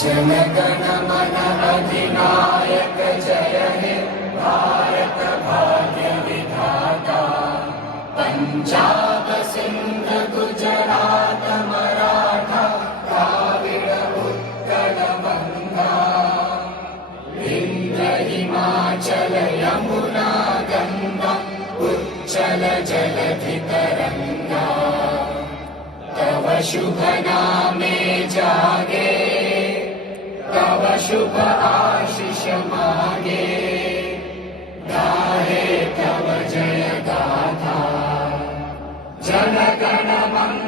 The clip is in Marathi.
जनगण मन अधिनायक जय हे भारत भाग्य विधाता। पंजाब सिंध गुजरात मराठा द्राविड उत्कल बंगा। विंध्य हिमाचल यमुना गंगा उच्चल जलधि तरंगा। तव शुभ नामे जागे तव शुभ आशीष मागे। गाहे तव जय गाथा जन गण मंगल